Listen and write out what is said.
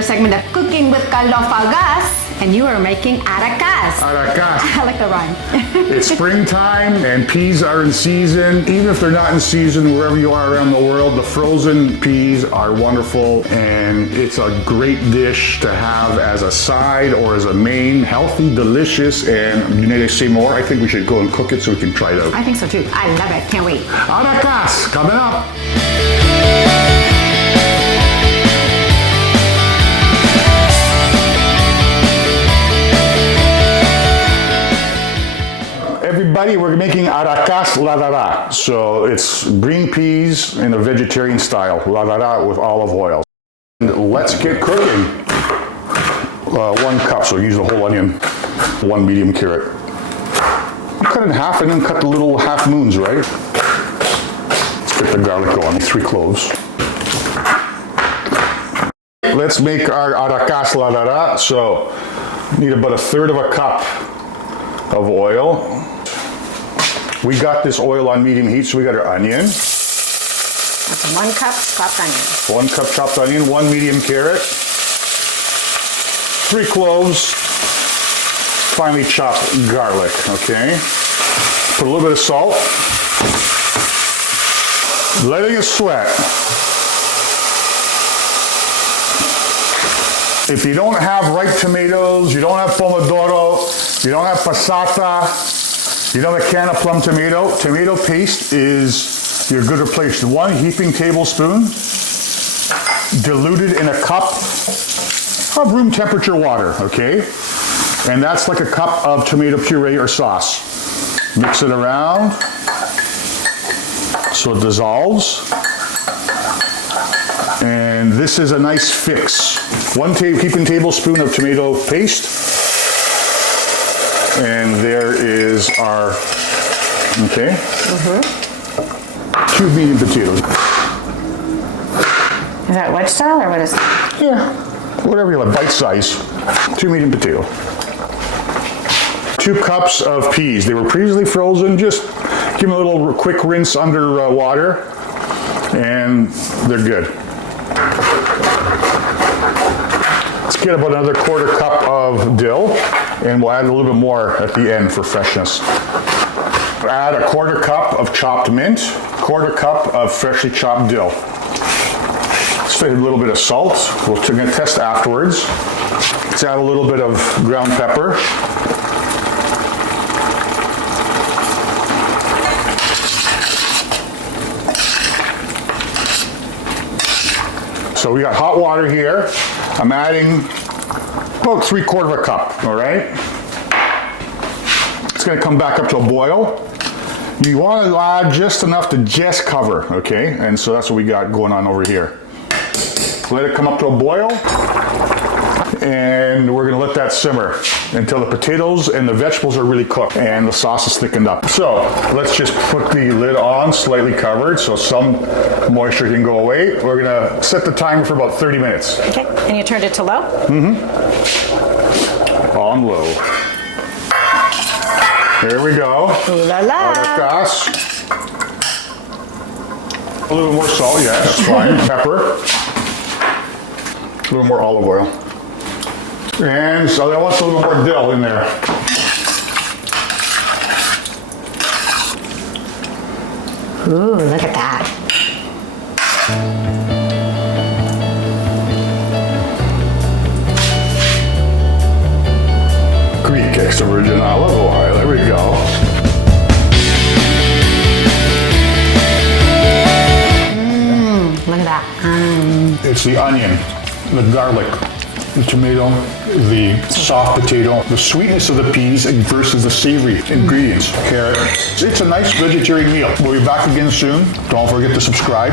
another segment of Cooking with Galapagos, and you are making Aracás. Aracás. I like the rhyme. It's springtime and peas are in season. Even if they're not in season, wherever you are around the world, the frozen peas are wonderful, and it's a great dish to have as a side or as a main. Healthy, delicious, and you need to say more. I think we should go and cook it so we can try it out. I think so too. I love it. Can't wait. Aracás, coming up. Everybody, we're making Aracás Ladaros. So it's green peas in a vegetarian style, ladara with olive oil. And let's get cooking. 1 cup, so use the whole onion, 1 medium carrot. Cut it in half and then cut the little half moons, right? Let's get the garlic going, 3 cloves. Let's make our Aracás Ladaros. So need about 1/3 of a cup of oil. We got this oil on medium heat, so we got our onion. That's 1 cup chopped onion. 1 cup chopped onion, 1 medium carrot, 3 cloves, finely chopped garlic, okay? Put a little bit of salt. Letting it sweat. If you don't have ripe tomatoes, you don't have pomodoro, you don't have passata, you don't have a can of plum tomato paste is your good replacement. 1 heaping tablespoon diluted in a cup of room temperature water, okay? And that's like a cup of tomato puree or sauce. Mix it around so it dissolves. And this is a nice fix. 1 heaping tablespoon of tomato paste. And there is our, okay? 2 medium potatoes. Is that wedge style or what is that? Yeah, whatever you like, bite size. 2 medium potato. 2 cups of peas. They were previously frozen. Just give them a little quick rinse under water, and they're good. Let's get about another 1/4 cup of dill, and we'll add a little bit more at the end for freshness. Add a 1/4 cup of chopped mint, 1/4 cup of freshly chopped dill. Let's add a little bit of salt. We're going to test afterwards. Let's add a little bit of ground pepper. So we got hot water here. I'm adding about 3/4 of a cup, all right? It's gonna come back up to a boil. You wanna add just enough to just cover, okay? And so that's what we got going on over here. Let it come up to a boil, and we're gonna let that simmer until the potatoes and the vegetables are really cooked and the sauce is thickened up. So let's just put the lid on, slightly covered, so some moisture can go away. We're gonna set the timer for about 30 minutes. Okay, and you turned it to low? On low. Here we go. Ooh la la. Aracás. A little more salt, yeah, that's fine. Pepper. A little more olive oil. And so I want a little more dill in there. Ooh, look at that. Greek ex original olive oil, there we go. Look at that. It's the onion, the garlic, the tomato, the soft potato, the sweetness of the peas versus the savory ingredients, carrot. It's a nice vegetarian meal. We'll be back again soon. Don't forget to subscribe.